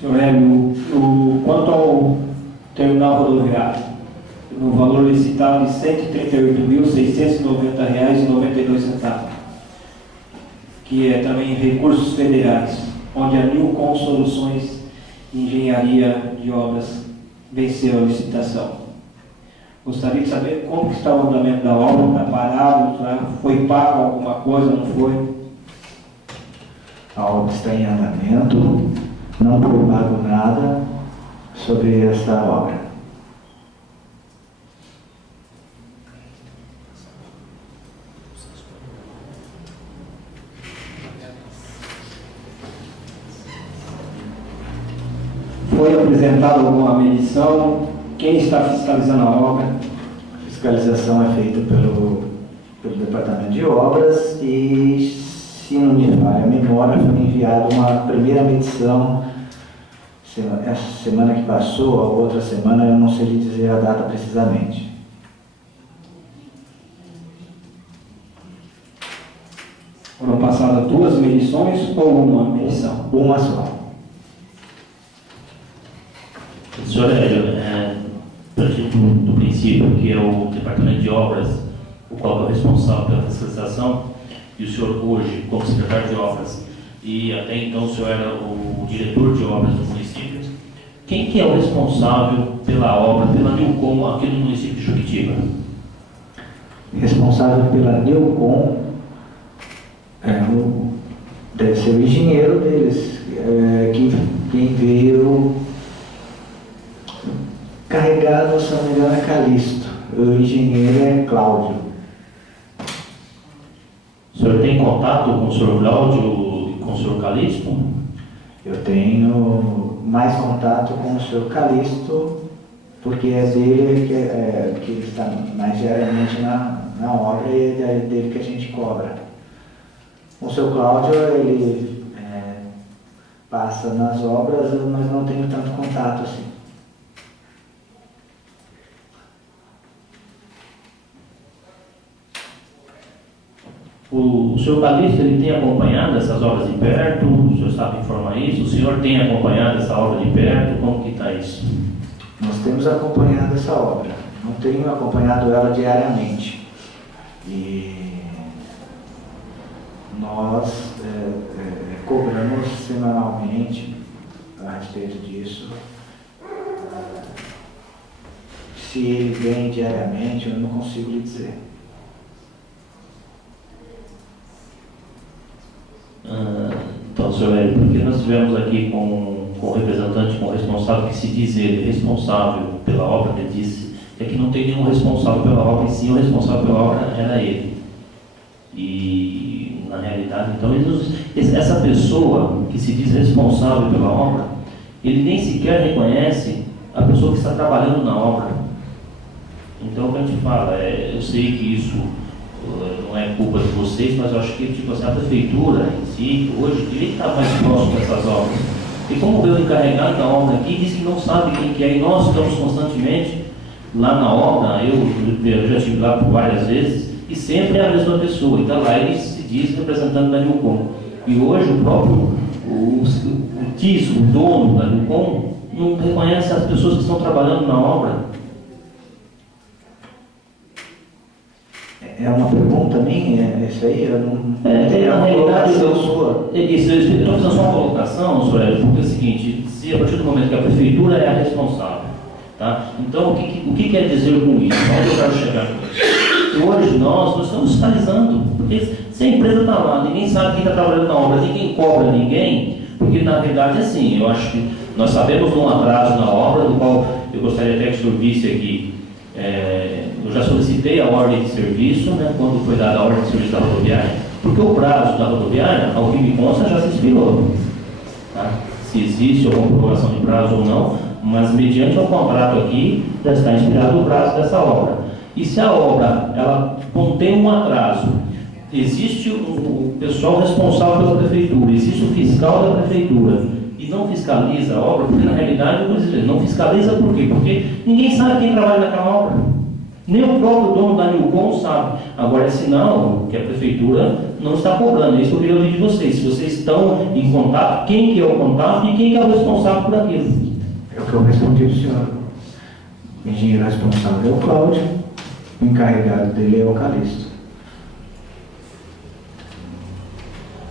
Senhor Hélio, quanto ao terminal rodoviário, no valor licitado de R$ 138.690,92, que é também recursos federais, onde a Nilcom Soluções de Engenharia de Obras venceu a licitação. Gostaria de saber como que está o andamento da obra, está parado, foi pago alguma coisa, não foi? A obra está em andamento, não foi pago nada sobre essa obra. Foi apresentada alguma medição? Quem está fiscalizando a obra? A fiscalização é feita pelo Departamento de Obras e, se não me falha a memória, foi enviada uma primeira medição essa semana que passou, a outra semana, eu não sei lhe dizer a data precisamente. Foram passadas 2 medições ou uma medição? Uma só. Senhor Hélio, partir do princípio que é o Departamento de Obras, o qual é o responsável pela fiscalização, e o senhor hoje, como secretário de Obras, e até então o senhor era o diretor de obras do município, quem que é o responsável pela obra, pela Nilcom aqui no município de Juquitiba? Responsável pela Nilcom deve ser o engenheiro deles, quem veio carregado, se não me engano, é Calixto. O engenheiro é Cláudio. O senhor tem contato com o senhor Cláudio e com o senhor Calixto? Eu tenho mais contato com o senhor Calixto, porque é dele que ele está mais diariamente na obra e é dele que a gente cobra. Com o senhor Cláudio, ele passa nas obras, mas não tenho tanto contato assim. O senhor Calixto, ele tem acompanhado essas obras de perto? O senhor sabe informar isso? O senhor tem acompanhado essa obra de perto? Como que está isso? Nós temos acompanhado essa obra. Não tenho acompanhado ela diariamente. E nós cobramos semanalmente a respeito disso. Se ele vem diariamente, eu não consigo lhe dizer. Então, senhor Hélio, porque nós tivemos aqui com o representante, com o responsável, que se diz ele responsável pela obra, ele disse que não tem nenhum responsável pela obra, e sim o responsável pela obra era ele. E, na realidade, então, essa pessoa que se diz responsável pela obra, ele nem sequer reconhece a pessoa que está trabalhando na obra. Então, quando a gente fala, eu sei que isso não é culpa de vocês, mas eu acho que tipo, assim, a prefeitura em si, hoje, deveria estar mais próximo dessas obras. E como veio o encarregado da obra aqui, diz que não sabe quem que é, e nós estamos constantemente lá na obra, eu já estive lá por várias vezes, e sempre é a mesma pessoa, então lá ele se diz representante da Nilcom. E hoje o próprio, o dono da Nilcom, não reconhece as pessoas que estão trabalhando na obra. É uma pergunta minha, isso aí? Eu não tenho na realidade, sua. Eu estou fazendo só uma colocação, senhor Hélio, porque é o seguinte, se a partir do momento que a prefeitura é a responsável, tá? Então, o que quer dizer com isso? Onde eu quero chegar com isso? Hoje nós estamos fiscalizando, porque se a empresa está lá, ninguém sabe quem está trabalhando na obra, ninguém cobra ninguém, porque na verdade é assim, eu acho que nós sabemos de um atraso na obra, do qual eu gostaria até que o senhor visse aqui. Eu já solicitei a ordem de serviço, né, quando foi dada a ordem de serviço da rodoviária, porque o prazo da rodoviária, ao que me consta, já se expirou. Tá? Se existe alguma comprovação de prazo ou não, mas mediante o contrato aqui, já está expirado o prazo dessa obra. E se a obra ela contém um atraso, existe o pessoal responsável pela prefeitura, existe o fiscal da prefeitura, e não fiscaliza a obra, porque na realidade, não fiscaliza por quê? Porque ninguém sabe quem trabalha naquela obra. Nem o próprio dono da Newcom sabe. Agora é sinal que a prefeitura não está cobrando. É isso que eu queria ouvir de vocês. Se vocês estão em contato, quem que é o contato e quem que é o responsável por aquilo. É o que eu respondi ao senhor. O engenheiro responsável é o Cláudio, o encarregado dele é o Calixto.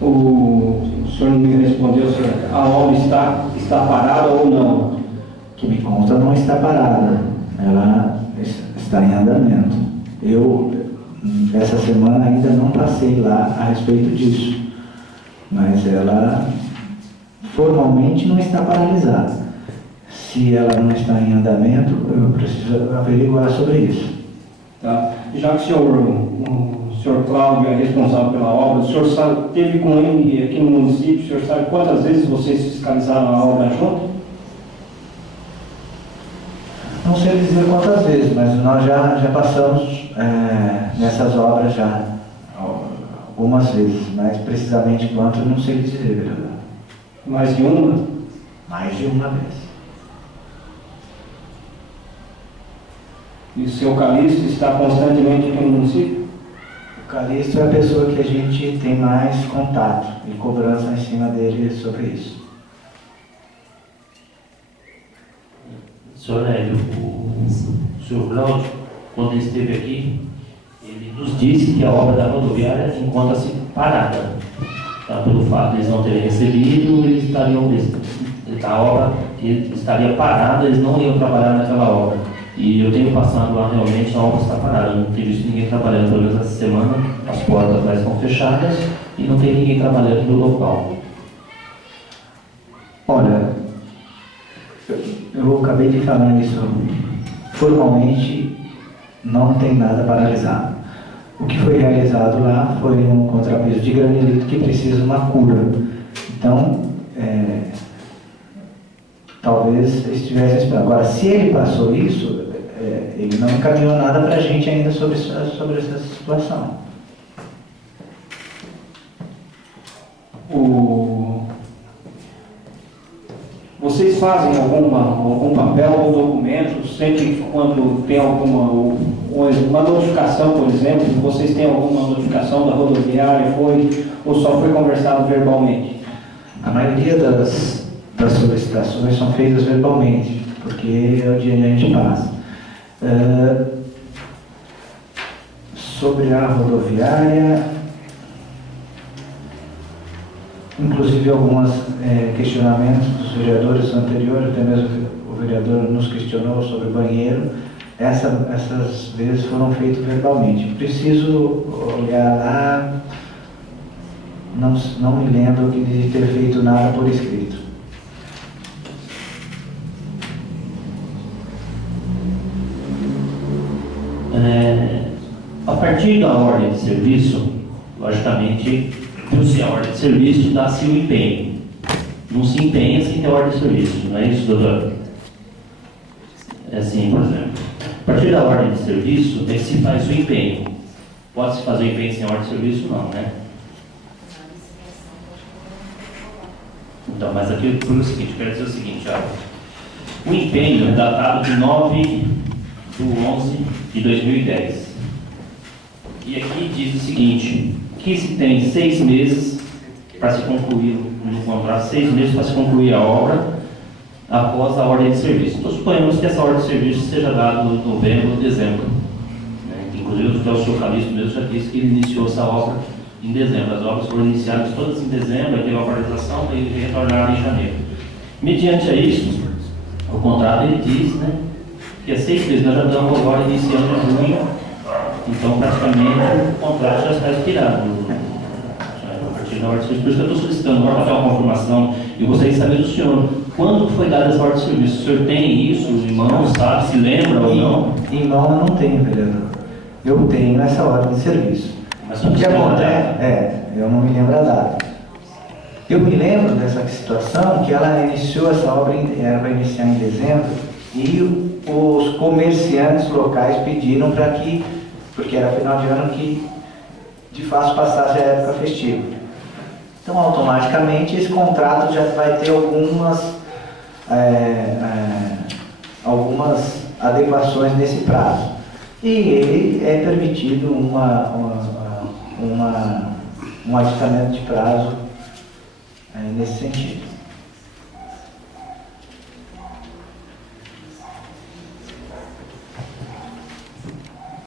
O senhor não me respondeu se a obra está parada ou não. Que me consta não está parada, ela está em andamento. Eu, essa semana, ainda não passei lá a respeito disso, mas ela formalmente não está paralisada. Se ela não está em andamento, eu preciso averiguar sobre isso. Tá? Já que o senhor Cláudio é responsável pela obra, o senhor esteve com ele aqui no município, o senhor sabe quantas vezes vocês fiscalizaram a obra junto? Não sei dizer quantas vezes, mas nós já passamos nessas obras já algumas vezes, mas precisamente quantas não sei dizer, verdade? Mais de uma? Mais de uma vez. E o seu Calixto está constantemente aqui no município? O Calixto é a pessoa que a gente tem mais contato e cobrança em cima dele sobre isso. Senhor Hélio, o senhor Cláudio, quando ele esteve aqui, ele nos disse que a obra da rodoviária encontra-se parada. Tá? Pelo fato de eles não terem recebido, a obra estaria parada, eles não iam trabalhar naquela obra. E eu tenho passado lá, realmente a obra está parada. Eu não tenho visto ninguém trabalhando, pelo menos essa semana, as portas lá estão fechadas e não tem ninguém trabalhando no local. Olha, eu acabei de falar isso. Formalmente, não tem nada paralisado. O que foi realizado lá foi um contrapiso de granilito que precisa de uma cura. Então, talvez estivesse esperando. Agora, se ele passou isso, ele não encaminhou nada para a gente ainda sobre essa situação. Vocês fazem algum papel ou documento, sempre quando tem uma notificação, por exemplo, vocês têm alguma notificação da rodoviária, ou só foi conversado verbalmente? A maioria das solicitações são feitas verbalmente, porque é o dia que a gente passa. Sobre a rodoviária, inclusive alguns questionamentos dos vereadores anteriores, até mesmo o vereador nos questionou sobre o banheiro, essas vezes foram feitas verbalmente. Preciso olhar lá, não me lembro de ter feito nada por escrito. A partir da ordem de serviço, logicamente, se a ordem de serviço dá-se o empenho. Não se empenha sem ter ordem de serviço, não é isso, doutor? É assim, por exemplo. A partir da ordem de serviço, é que se faz o empenho. Pode-se fazer o empenho sem ordem de serviço? Não, né? Então, mas aqui por o seguinte, eu quero dizer o seguinte, ó. O empenho é datado de 9/11/2010. E aqui diz o seguinte, que se tem 6 meses para se concluir no contrato, 6 meses para se concluir a obra após a ordem de serviço. Então suponhamos que essa ordem de serviço seja dada em novembro ou dezembro. Inclusive o senhor Calixto mesmo já disse que ele iniciou essa obra em dezembro. As obras foram iniciadas todas em dezembro, aqui a paralisação e retornaram em janeiro. Mediante a isso, o contrato ele diz, que é 6 meses. Nós já estamos agora iniciando em junho. Então, praticamente, o contrato já está expirado. A partir da ordem de serviço. Por isso que eu estou solicitando agora para fazer uma confirmação. Eu gostaria de saber do senhor, quando foi dada essa ordem de serviço? O senhor tem isso em mão, sabe, se lembra ou não? Em mão eu não tenho, vereador. Eu tenho essa ordem de serviço. Mas o que acontece? Eu não me lembro a data. Eu me lembro dessa situação que ela iniciou essa obra, era para iniciar em dezembro, e os comerciantes locais pediram para que, porque era final de ano, que de fato passasse a época festiva. Então, automaticamente, esse contrato já vai ter algumas adequações nesse prazo. E ele é permitido um aditamento de prazo nesse sentido.